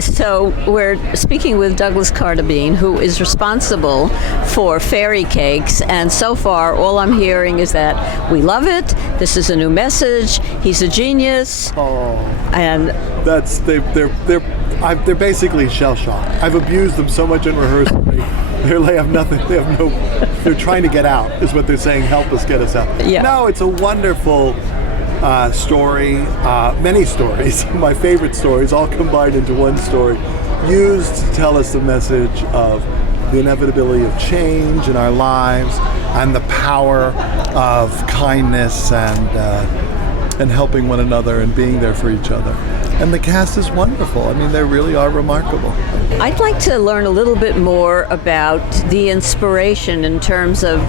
So we're speaking with Douglas Carter Beane, who is responsible for Fairycakes, and so far all I'm hearing is that we love it. This is a new message. He's a genius. Oh, and they're basically shell shocked. I've abused them so much in rehearsal. They have nothing. They're trying to get out. Is what they're saying. Help us get us out. Yeah. No, it's a wonderful story. Many stories. My favorite stories, all combined into one story, used to tell us the message of the inevitability of change in our lives and the power of kindness and helping one another and being there for each other. And the cast is wonderful. I mean, they really are remarkable. I'd like to learn a little bit more about the inspiration in terms of,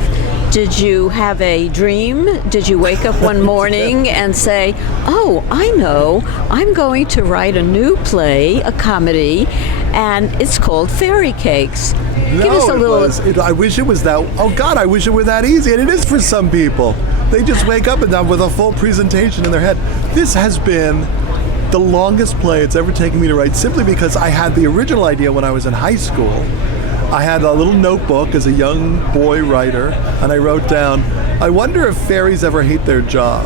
did you have a dream? Did you wake up one morning and say, oh, I know, I'm going to write a new play, a comedy, and it's called Fairycakes. Give us a little... I wish it was that... Oh, God, I wish it were that easy. And it is for some people. They just wake up and down with a full presentation in their head. This has been the longest play it's ever taken me to write, simply because I had the original idea when I was in high school. I had a little notebook as a young boy writer, and I wrote down, I wonder if fairies ever hate their job.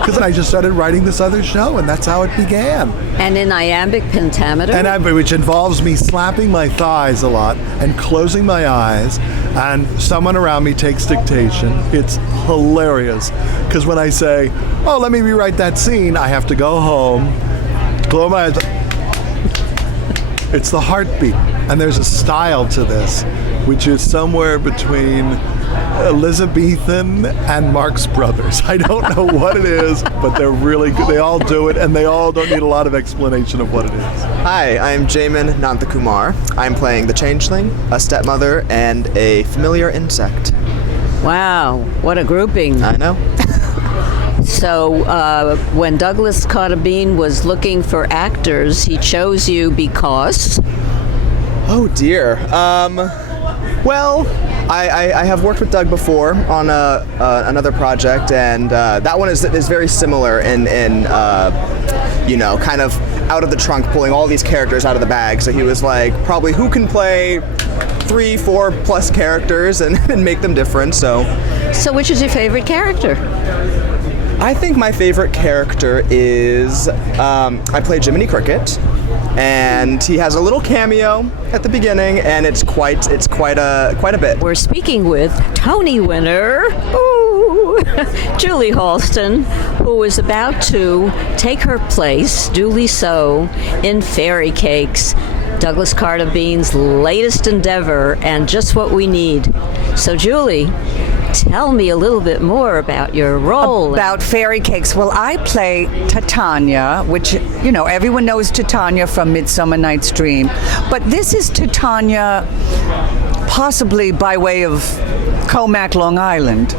Because then I just started writing this other show, and that's how it began. And in iambic pentameter? Which involves me slapping my thighs a lot and closing my eyes, and someone around me takes dictation. It's hilarious. Because when I say, oh, let me rewrite that scene, I have to go home, close my eyes. It's the heartbeat. And there's a style to this, which is somewhere between Elizabethan and Marx Brothers. I don't know what it is, but they're really good. They all do it, and they all don't need a lot of explanation of what it is. Hi, I'm Jamin Nantakumar. I'm playing the Changeling, a stepmother, and a familiar insect. Wow, what a grouping. I know. So when Douglas Carter Beane was looking for actors, he chose you because... Oh dear. Well, I have worked with Doug before on another project, and that one is very similar in kind of out of the trunk, pulling all these characters out of the bag. So he was like, probably who can play 3-4 plus characters and make them different. So which is your favorite character? I think my favorite character is I play Jiminy Cricket. And he has a little cameo at the beginning, and it's quite a bit. We're speaking with Tony winner, Julie Halston, who is about to take her place, duly so, in Fairycakes, Douglas Carter Beane's latest endeavor, and just what we need. So, Julie, tell me a little bit more about your role. About Fairycakes. Well, I play Titania, which, everyone knows Titania from Midsummer Night's Dream. But this is Titania possibly by way of Comac, Long Island.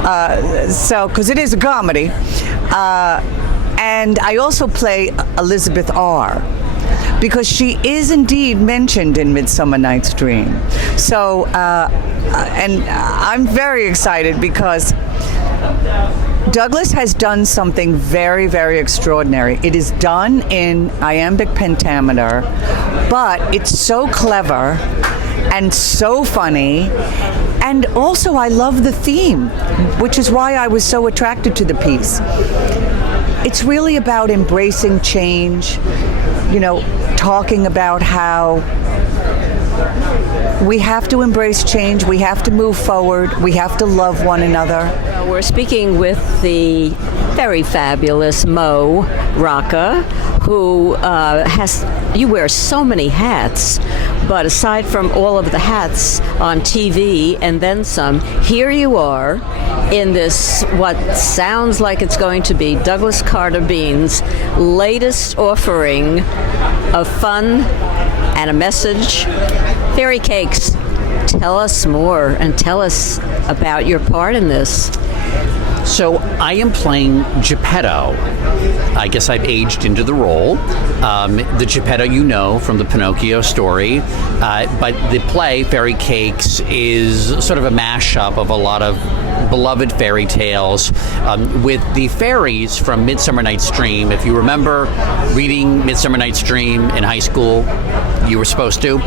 Because it is a comedy. And I also play Elizabeth R., because she is indeed mentioned in Midsummer Night's Dream. So, and I'm very excited because Douglas has done something very, very extraordinary. It is done in iambic pentameter, but it's so clever and so funny. And also, I love the theme, which is why I was so attracted to the piece. It's really about embracing change, talking about how we have to embrace change, we have to move forward, we have to love one another. We're speaking with the very fabulous Mo Rocca, who you wear so many hats, but aside from all of the hats on TV and then some, here you are in this, what sounds like it's going to be Douglas Carter Beane's latest offering of fun and a message. Fairycakes, tell us more and tell us about your part in this. So I am playing Geppetto. I guess I've aged into the role. The Geppetto you know from the Pinocchio story, but the play Fairycakes is sort of a mashup of a lot of beloved fairy tales with the fairies from Midsummer Night's Dream. If you remember reading Midsummer Night's Dream in high school, you were supposed to,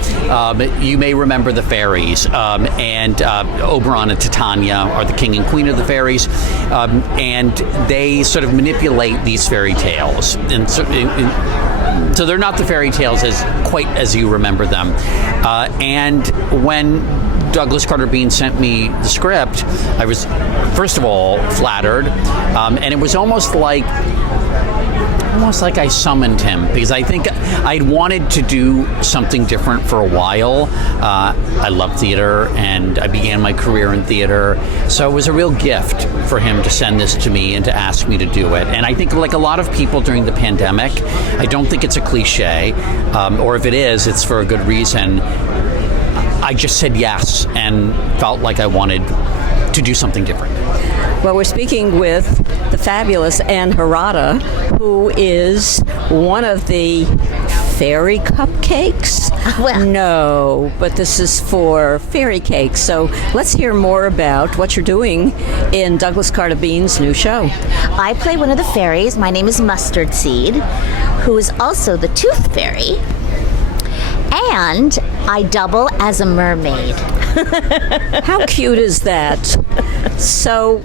you may remember the fairies. And Oberon and Titania are the king and queen of the fairies. And they sort of manipulate these fairy tales. And so they're not the fairy tales quite as you remember them. And when Douglas Carter Beane sent me the script, I was, first of all, flattered. And it was almost like I summoned him, because I think I'd wanted to do something different for a while. I love theater, and I began my career in theater, so it was a real gift for him to send this to me and to ask me to do it. And I think, like a lot of people during the pandemic, I don't think it's a cliche, or if it is, it's for a good reason. I just said yes and felt like I wanted to do something different. Well, we're speaking with the fabulous Anne Harada, who is one of the fairy cupcakes? Well, no, but this is for Fairycakes. So let's hear more about what you're doing in Douglas Carter Beane's new show. I play one of the fairies. My name is Mustard Seed, who is also the Tooth Fairy. And I double as a mermaid. How cute is that? So,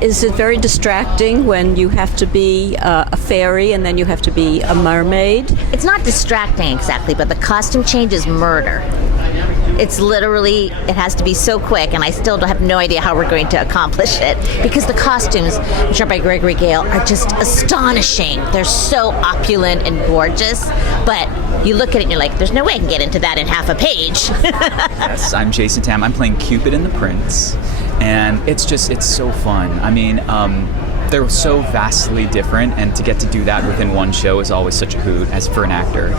is it very distracting when you have to be a fairy and then you have to be a mermaid? It's not distracting exactly, but the costume change is murder. It's literally, it has to be so quick, and I still have no idea how we're going to accomplish it, because the costumes, which are by Gregory Gale, are just astonishing. They're so opulent and gorgeous, but you look at it and you're like, there's no way I can get into that in half a page. Yes, I'm Jason Tam. I'm playing Cupid and the Prince, and it's so fun. I mean, they're so vastly different, and to get to do that within one show is always such a hoot as for an actor.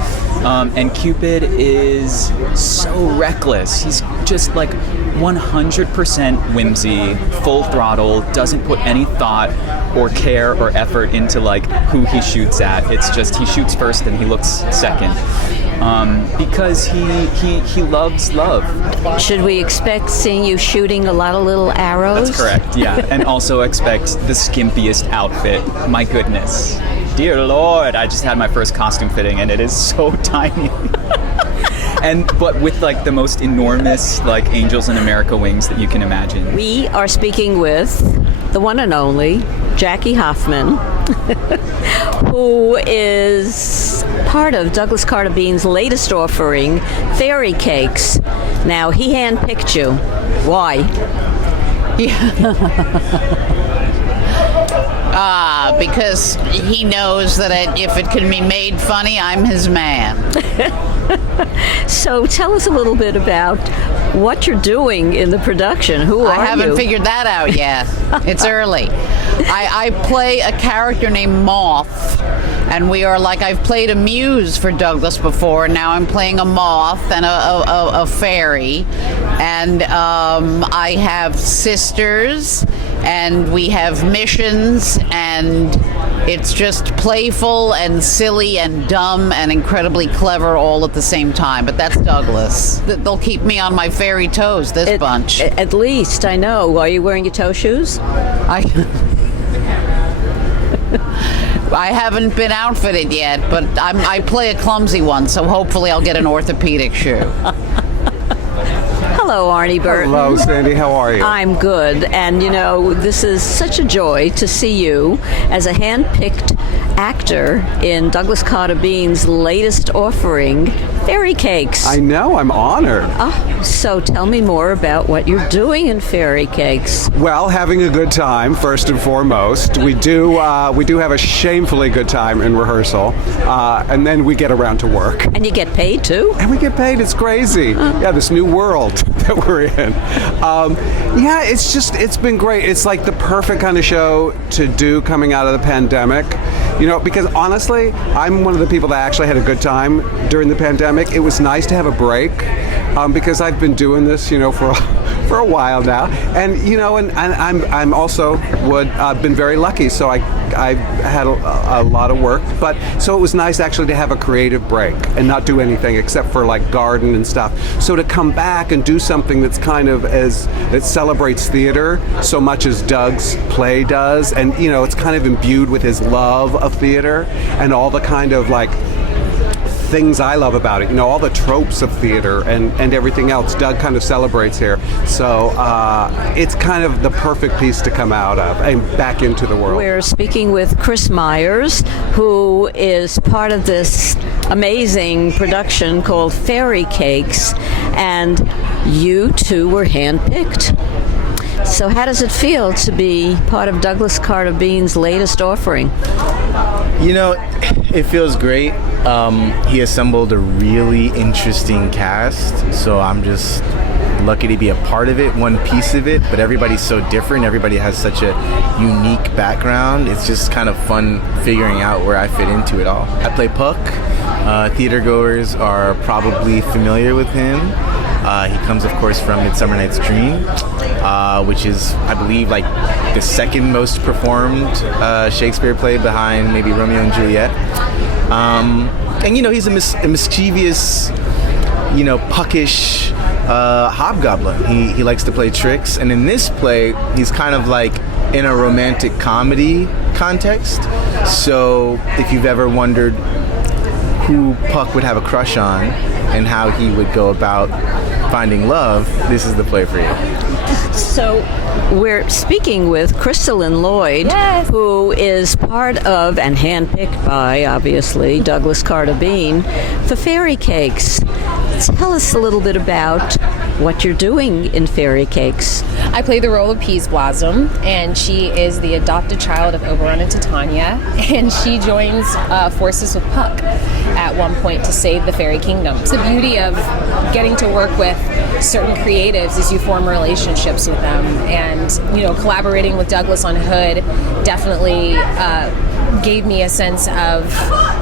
And Cupid is so reckless. He's just like 100% whimsy, full throttle, doesn't put any thought or care or effort into like who he shoots at. It's just he shoots first and he looks second. Because he loves love. Should we expect seeing you shooting a lot of little arrows? That's correct, yeah. And also expect the skimpiest outfit. My goodness. Dear Lord, I just had my first costume fitting and it is so tiny. But with like the most enormous like Angels in America wings that you can imagine. We are speaking with the one and only Jackie Hoffman, who is part of Douglas Carter Beane's latest offering, Fairycakes. Now, he handpicked you. Why? Because he knows that if it can be made funny, I'm his man. So tell us a little bit about what you're doing in the production. Who are you? I haven't figured that out yet. It's early. I play a character named Moth, and we are like, I've played a muse for Douglas before, and now I'm playing a moth and a fairy. And I have sisters, and we have missions, and it's just playful and silly and dumb and incredibly clever all at the same time. But that's Douglas. They'll keep me on my fairy toes, this bunch. At least, I know. Are you wearing your toe shoes? I haven't been outfitted yet, but I play a clumsy one, so hopefully I'll get an orthopedic shoe. Hello, Arnie Burton. Hello, Sandy. How are you? I'm good. And, you know, this is such a joy to see you as a hand-picked actor in Douglas Carter Beane's latest offering, Fairycakes. I know. I'm honored. So tell me more about what you're doing in Fairycakes. Well, having a good time, first and foremost. We do have a shamefully good time in rehearsal, and then we get around to work. And you get paid, too? And we get paid. It's crazy. Yeah, this new world that we're in. Yeah, it's been great. It's like the perfect kind of show to do coming out of the pandemic. You know, because honestly, I'm one of the people that actually had a good time during the pandemic. It was nice to have a break. because I've been doing this, for a while now, and I'm also been very lucky. So I've had a lot of work, but so it was nice actually to have a creative break and not do anything except for like garden and stuff. So to come back and do something that's kind of that celebrates theater so much as Doug's play does, and it's kind of imbued with his love of theater and all the kind of like things I love about it, all the tropes of theater and everything else. Doug kind of celebrates here, so it's kind of the perfect piece to come out of and back into the world. We're speaking with Chris Myers, who is part of this amazing production called Fairycakes, and you two were handpicked. So how does it feel to be part of Douglas Carter Beane's latest offering? It feels great. He assembled a really interesting cast, so I'm just lucky to be a part of it, one piece of it, but everybody's so different. Everybody has such a unique background. It's just kind of fun figuring out where I fit into it all. I play Puck. Theater goers are probably familiar with him. He comes, of course, from Midsummer Night's Dream, which is, I believe, like the second most performed Shakespeare play behind maybe Romeo and Juliet. And he's a mischievous, puckish hobgoblin. He likes to play tricks, and in this play, he's kind of like in a romantic comedy context. So if you've ever wondered who Puck would have a crush on and how he would go about finding love, this is the play for you. So we're speaking with Crystalline Lloyd, Yes. who is part of and handpicked by, obviously, Douglas Carter Beane for Fairycakes. Tell us a little bit about what you're doing in Fairycakes. I play the role of Peas Blossom, and she is the adopted child of Oberon and Titania, and she joins forces with Puck at one point to save the fairy kingdom. It's the beauty of getting to work with certain creatives is you form relationships with them, and collaborating with Douglas on Hood definitely gave me a sense of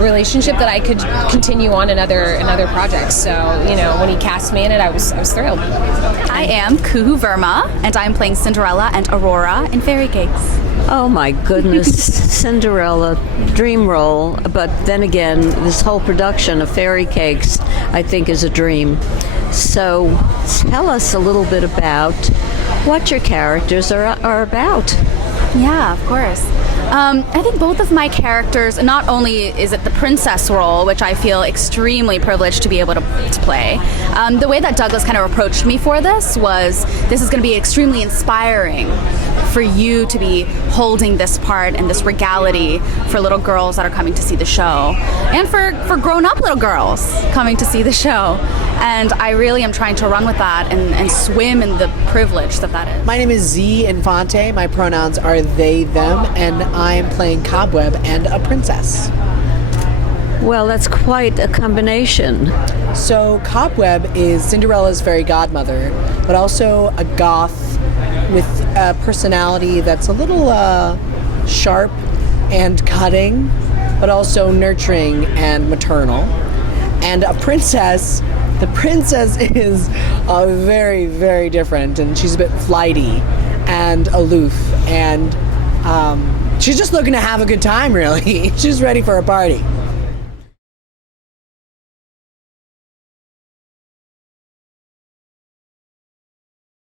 relationship that I could continue on in other projects. So when he cast me in it, I was thrilled. I am Kuhu Verma, and I'm playing Cinderella and Aurora in Fairycakes. Oh my goodness, Cinderella, dream role, but then again, this whole production of Fairycakes, I think, is a dream. So tell us a little bit about what your characters are about. Yeah, of course. I think both of my characters, not only is it the princess role, which I feel extremely privileged to be able to play, the way that Douglas kind of approached me for this was, this is going to be extremely inspiring for you to be holding this part and this regality for little girls that are coming to see the show, and for grown-up little girls coming to see the show. And I really am trying to run with that and swim in the privilege that is. My name is Z Infante. My pronouns are they, them, and I'm playing Cobweb and a princess. Well, that's quite a combination. So Cobweb is Cinderella's fairy godmother, but also a goth with a personality that's a little sharp and cutting, but also nurturing and maternal. And a princess, the princess is very, very different, and she's a bit flighty and aloof, and she's just looking to have a good time, really. She's ready for a party.